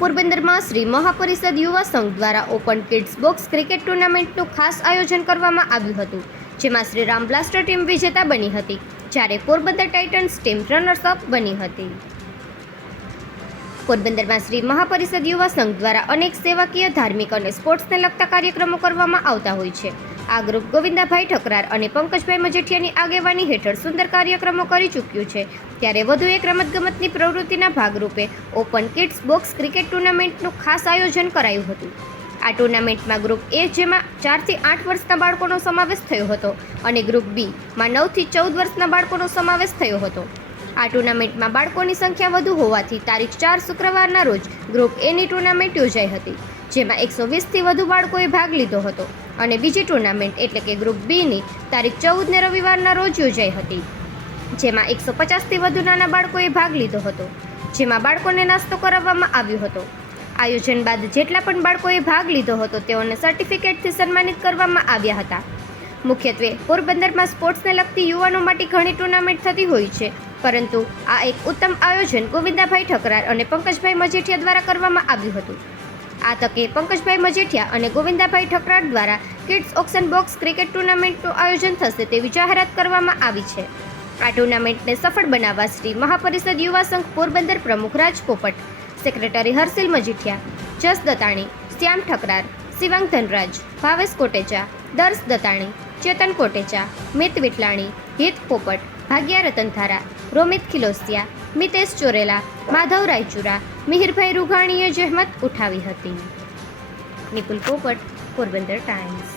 પોરબંદરમાં શ્રી મહાપરિષદ યુવા સંઘ દ્વારા ઓપન કિડ્સ બોક્સ ક્રિકેટ ટુર્નામેન્ટનું ખાસ આયોજન કરવામાં આવ્યું હતું, જેમાં શ્રી રામ બ્લાસ્ટર ટીમ વિજેતા બની હતી, જ્યારે Porbandar titans team runners up બની હતી. પોરબંદરમાં શ્રી મહાપરિષદ યુવા સંઘ દ્વારા અનેક સેવાકીય, ધાર્મિક અને સ્પોર્ટ્સને લગતા કાર્યક્રમો કરવામાં આવતા હોય છે આ ગ્રુપ ગોવિંદાભાઈ ઠકરાર અને પંકજભાઈ મજેઠિયાની આગેવાની હેઠળ સુંદર કાર્યક્રમો કરી ચૂક્યું છે. ત્યારે વધુ એક રમતગમતની પ્રવૃત્તિના ભાગરૂપે ઓપન કિડ્સ બોક્સ ક્રિકેટ ટુર્નામેન્ટનું ખાસ આયોજન કરાયું હતું. આ ટુર્નામેન્ટમાં ગ્રુપ એ, જેમાં ચારથી આઠ વર્ષના બાળકોનો સમાવેશ થયો હતો અને ગ્રુપ બીમાં નવથી ચૌદ વર્ષના બાળકોનો સમાવેશ થયો હતો. આ ટુર્નામેન્ટમાં બાળકોની સંખ્યા વધુ હોવાથી તારીખ ચાર શુક્રવારના રોજ ગ્રુપ એની ટુર્નામેન્ટ યોજાઈ હતી, જેમાં એકસો વીસથી વધુ બાળકોએ ભાગ લીધો હતો. અને બીજી ટુર્નામેન્ટ એટલે કે ગ્રુપ બીની તારીખ ચૌદને રવિવારના રોજ યોજાઈ હતી, જેમાં એકસો પચાસથી વધુ નાના બાળકોએ ભાગ લીધો હતો, જેમાં બાળકોને નાસ્તો કરાવવામાં આવ્યો હતો. આયોજન બાદ જેટલા પણ બાળકોએ ભાગ લીધો હતો, તેઓને સર્ટિફિકેટથી સન્માનિત કરવામાં આવ્યા હતા. મુખ્યત્વે પોરબંદરમાં સ્પોર્ટ્સને લગતી યુવાનો માટે ઘણી ટુર્નામેન્ટ થતી હોય છે, પરંતુ આ એક ઉત્તમ આયોજન ગોવિંદાભાઈ ઠકરાર અને પંકજભાઈ મજેઠિયા દ્વારા કરવામાં આવ્યું હતું. આ તકે પંકજભાઈ મજેઠિયા અને ગોવિંદાભાઈ ઠકરાટ દ્વારા કિડ્સ ઓક્શન બોક્સ ક્રિકેટ ટુર્નામેન્ટનું આયોજન થશે તેવી જાહેરાત કરવામાં આવી છે. આ ટુર્નામેન્ટને સફળ બનાવવા શ્રી મહાપરિષદ યુવા સંઘ પોરબંદર પ્રમુખ રાજ પોપટ, સેક્રેટરી હર્ષિલ મજીઠિયા, જસ દતાણી શ્યામ ઠકરાર શિવાંગ ધનરાજ, ભાવેશ કોટેચા, દર્શ દતાણી ચેતન કોટેચા, મિત વિટલાણી હિત પોપટ, ભાગ્યા રતનધારા રોમિત ખિલોસિયા મિતેશ ચોરેલા માધવ રાયચુરા મિહિરભાઈ રૂઘાણીએ જહેમત ઉઠાવી હતી. નિપુલ પોપટ પોરબંદર ટાઈમ્સ.